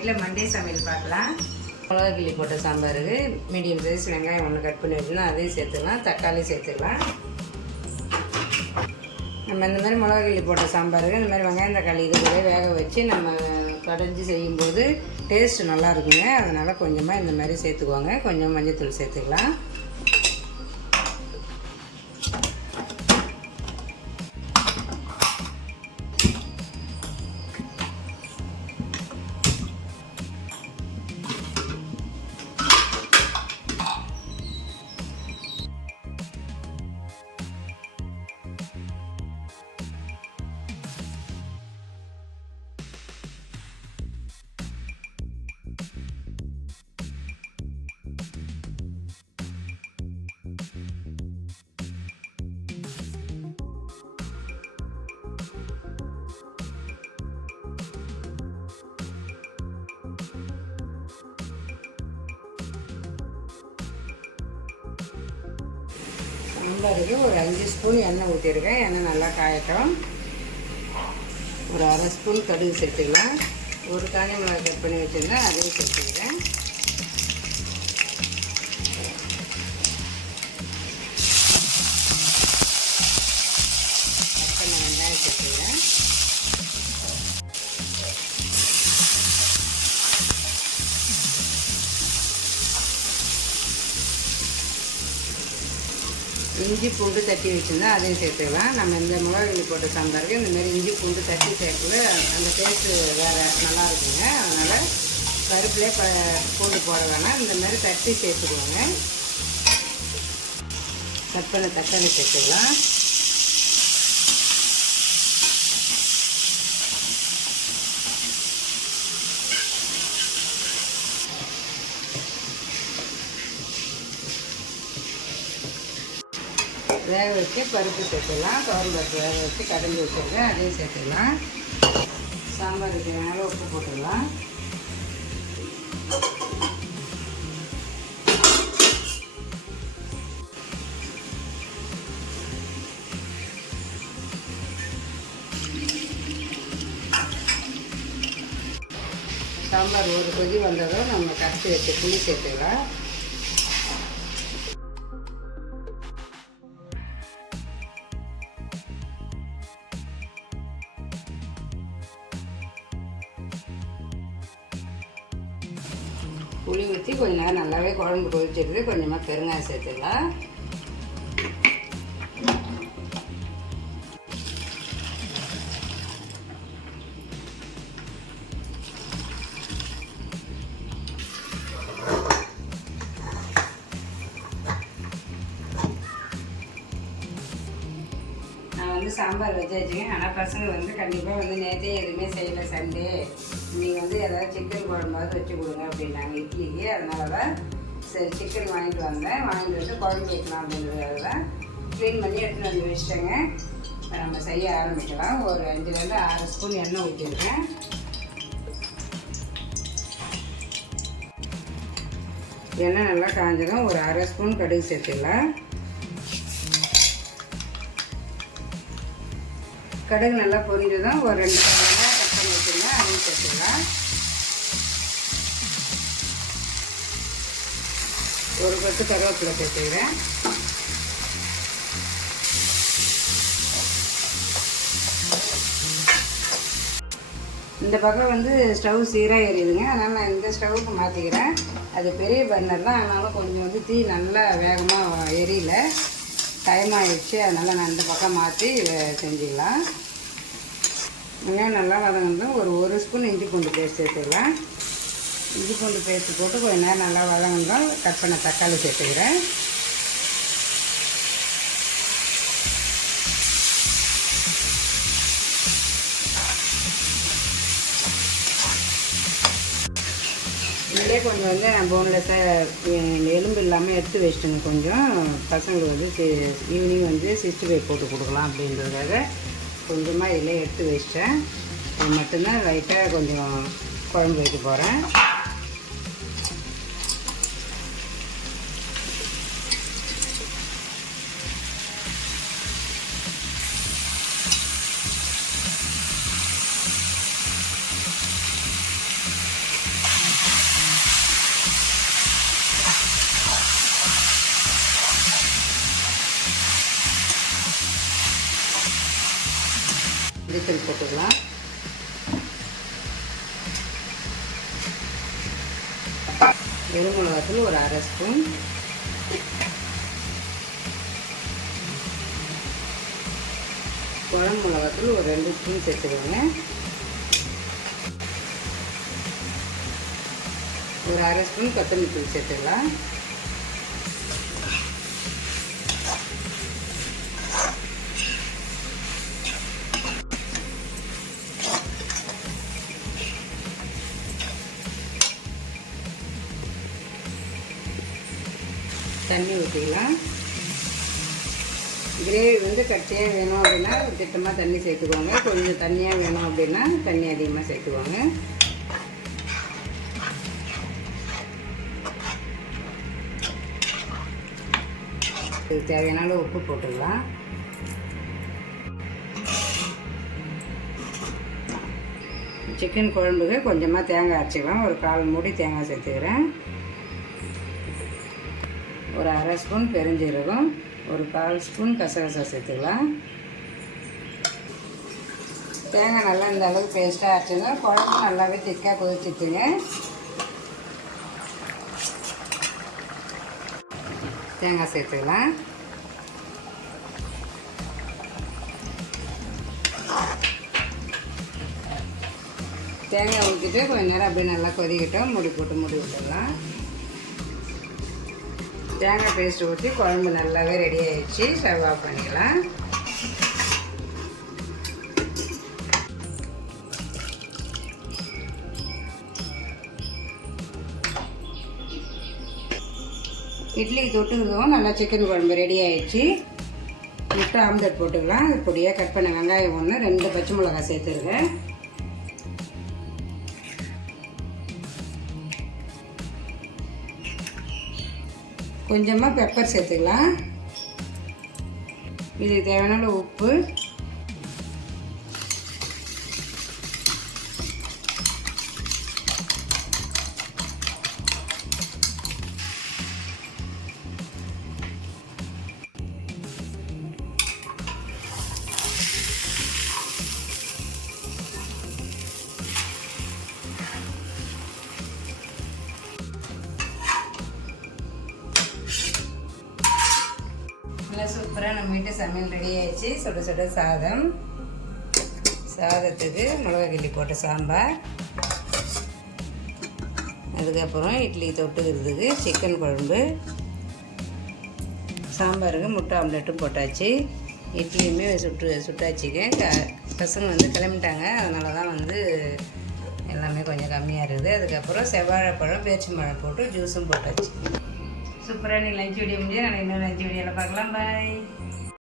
வீட்டில் மண்டே சமையல் பார்க்கலாம். மிளகா கிள்ளி போட்ட சாம்பாருக்கு மீடியம் சைஸ் வெங்காயம் ஒன்று கட் பண்ணி வச்சுருந்தோம் அதையும் சேர்த்துக்கலாம். தக்காளி சேர்த்துக்கலாம். நம்ம இந்த மாதிரி மிளகா கிள்ளி போட்ட சாம்பாருக்கு இந்த மாதிரி வெங்காயம் தக்காளி இது கூட வேக வச்சு நம்ம கடைஞ்சி செய்யும்போது டேஸ்ட் நல்லா இருக்குங்க. அதனால் கொஞ்சமாக இந்த மாதிரி சேர்த்துக்கோங்க. கொஞ்சம் மஞ்சத்தூள் சேர்த்துக்கலாம். சாம்பாருக்கு ஒரு அஞ்சு ஸ்பூன் எண்ணெய் ஊற்றிருக்கேன் எண்ணெய் நல்லா காயட்டும். ஒரு அரை ஸ்பூன் கடுகு சேர்த்துக்கலாம். ஒரு காணி மிளகாய் கட் பண்ணி வச்சுருந்தேன் அதையும் சேர்த்துக்கிறேன். இஞ்சி பூண்டு தட்டி வச்சுருந்தா அதையும் சேர்த்துக்கலாம். நம்ம இந்த மிளகாய் போட்ட சாம்பாருக்கு இந்த மாதிரி இஞ்சி பூண்டு தட்டி சேர்க்கல அந்த டேஸ்ட்டு வேறு நல்லா இருக்குங்க. அதனால் பருப்புலேயே ப பூண்டு போட வேணாம். இந்த மாதிரி தட்டி சேர்த்துக்குவோங்க கட் பண்ண தக்காளி சேர்த்துக்கலாம். வேக வச்சு பருப்பு சேர்த்துக்கலாம் துவரம் பருப்பு வேக வச்சு கடைஞ்சி வச்சுருக்கேன். அதையும் சேர்த்துக்கலாம் சாம்பாருக்கு மேலே உப்பு போட்டுக்கலாம் சாம்பார் ஒரு கொதி வந்ததும் நம்ம கரைச்சி வச்சு புளி சேர்த்துக்கலாம் புளி ஊற்றி கொஞ்ச நேரம் நல்லாவே குழம்பு கொதிச்சிருக்கு கொஞ்சமாக பெருங்காயம் சேர்த்துக்கலாம் நான் வந்து சாம்பார் வச்சாச்சுங்க. ஆனால் பசங்க வந்து கண்டிப்பாக வந்து நேற்றே எதுவுமே செய்யலை சண்டே. நீங்கள் வந்து ஏதாவது சிக்கன் குழம்பாவது வச்சு கொடுங்க அப்படின்னாங்க இட்லிக்கு. அதனால தான் சரி சிக்கன் வாங்கிட்டு வந்தேன். வாங்கிட்டு வந்து குழம்பு வைக்கலாம் அப்படின்றதுக்காக தான் க்ளீன் பண்ணி எடுத்துகிட்டு வந்து வச்சிட்டேங்க. நம்ம செய்ய ஆரம்பிக்கலாம். ஒரு அஞ்சுலேருந்து ஆறு ஸ்பூன் எண்ணெய் ஊற்றிருக்கேன் எண்ணெய் நல்லா காஞ்சதும் ஒரு அரை ஸ்பூன் கடுகு சேர்த்துடலாம் கடுகு நல்லா பொரிஞ்சதும் ஒரு ரெண்டு வெங்காயம் கட் பண்ணி வச்சுருங்க அதையும் சேர்த்துக்கலாம் ஒரு பத்து கருவேப்பிலை சேர்த்துக்கிறேன். இந்த பக்கம் வந்து ஸ்டவ் சீராக எரியுதுங்க. அதனால் நான் இந்த ஸ்டவ்வுக்கு மாற்றிக்கிறேன் அது பெரிய பர்னர் தான். அதனால் கொஞ்சம் வந்து தீ நல்லா வேகமாக எரியல. டைம் ஆகிடுச்சு அதனால் நான் இந்த பக்கம் மாற்றி செஞ்சிடலாம். வெங்காயம் நல்லா வதங்கினதும் ஒரு ஒரு ஸ்பூன் இஞ்சி பூண்டு பேஸ்ட் சேர்த்துக்கலாம் இஞ்சி பூண்டு பேஸ்ட் போட்டு கொஞ்சம் நேரம் நல்லா வதங்கினதும் கட் பண்ண தக்காளி சேர்த்துக்கிறேன். இதிலே கொஞ்சம் வந்து நான் போன்லெஸ்ஸாக எலும்பு இல்லாமல் எடுத்து வச்சிட்டேங்க கொஞ்சம். பசங்களுக்கு வந்து ஈவினிங் வந்து சிக்ஸ்டி ஃபைவ் போட்டு கொடுக்கலாம் அப்படின்றதுக்காக கொஞ்சமாக இதில் எடுத்து வச்சிட்டேன். இது மட்டும்தான் லைட்டாக கொஞ்சம் குழம்பு வைக்க போகிறேன் மஞ்சத்தூள் போட்டுக்கலாம். வெறும் மிளகாத்தூள் ஒரு அரை ஸ்பூன். குழம்பு மிளகாத்தூள் ஒரு ரெண்டு ஸ்பூன் சேர்த்துக்கோங்க. ஒரு அரை ஸ்பூன் கொத்தமல்லி தூள் சேர்த்துக்கலாம். தண்ணி ஊற்றிக்கலாம் கிரேவி வந்து கட்டியாக வேணும் அப்படின்னா திட்டமாக தண்ணி சேர்த்துக்கோங்க. கொஞ்சம் தண்ணியாக வேணும் அப்படின்னா தண்ணி அதிகமாக சேர்த்துக்கோங்க. இதுக்கு தேவையான உப்பு போட்டுக்கலாம். சிக்கன் குழம்புக்கு கொஞ்சமாக தேங்காய் அரைச்சிக்கலாம். ஒரு கால் மூடி தேங்காய் சேர்த்துக்கிறேன். ஒரு அரை ஸ்பூன் பெருஞ்சீரகம் ஒரு கால் ஸ்பூன் கசகசா சேர்த்துக்கலாம். தேங்காய் நல்லா இந்த அளவுக்கு பேஸ்ட்டாக அரைச்சுங்க குழம்பு நல்லாவே திக்காக கொதிச்சுக்குங்க தேங்காய் சேர்த்துக்கலாம். தேங்காய் ஊற்றிட்டு கொஞ்ச நேரம் அப்படியே நல்லா கொதிக்கட்டும். முடி போட்டு முடி விட்டுடலாம். தேங்காய் பேஸ்ட் ஊற்றி குழம்பு நல்லாவே ரெடி ஆயிடுச்சு. சர்வ் ஆஃப் பண்ணிக்கலாம். இட்லி தொட்டுக்கிறதும் நல்லா சிக்கன் குழம்பு ரெடி ஆயிடுச்சு. முட்டை ஆம்லெட் போட்டுக்கலாம். பொடியாக கட் பண்ண வெங்காயம் ஒன்று ரெண்டு பச்சை மிளகாய் சேர்த்துருக்கேன். கொஞ்சமாக பெப்பர் சேர்த்துக்கலாம். இதுக்கு தேவையான உப்பு நல்லா சூப்பராக நம்ம வீட்டு சமையல் ரெடி ஆயிடுச்சு. சுட சுட சாதம். சாதத்துக்கு மிளகா கிள்ளி போட்ட சாம்பார். அதுக்கப்புறம் இட்லி தொட்டுக்கிறதுக்கு சிக்கன் குழம்பு. சாம்பாருக்கு முட்டை ஆம்லெட்டும் போட்டாச்சு. இட்லியுமே சுட்டு சுட்டாச்சுங்க க பசங்க வந்து கிளம்பிட்டாங்க. அதனால தான் வந்து எல்லாமே கொஞ்சம் கம்மியாக இருக்குது. அதுக்கப்புறம் செவ்வாழைப்பழம் பேரிச்சம்பழம் போட்டு ஜூஸும் போட்டாச்சு. சூப்பராக லஞ்ச் வீடியோ முடியும் நான் இன்னும் லஞ்ச் வீடியோவில் பார்க்கலாம். பாய்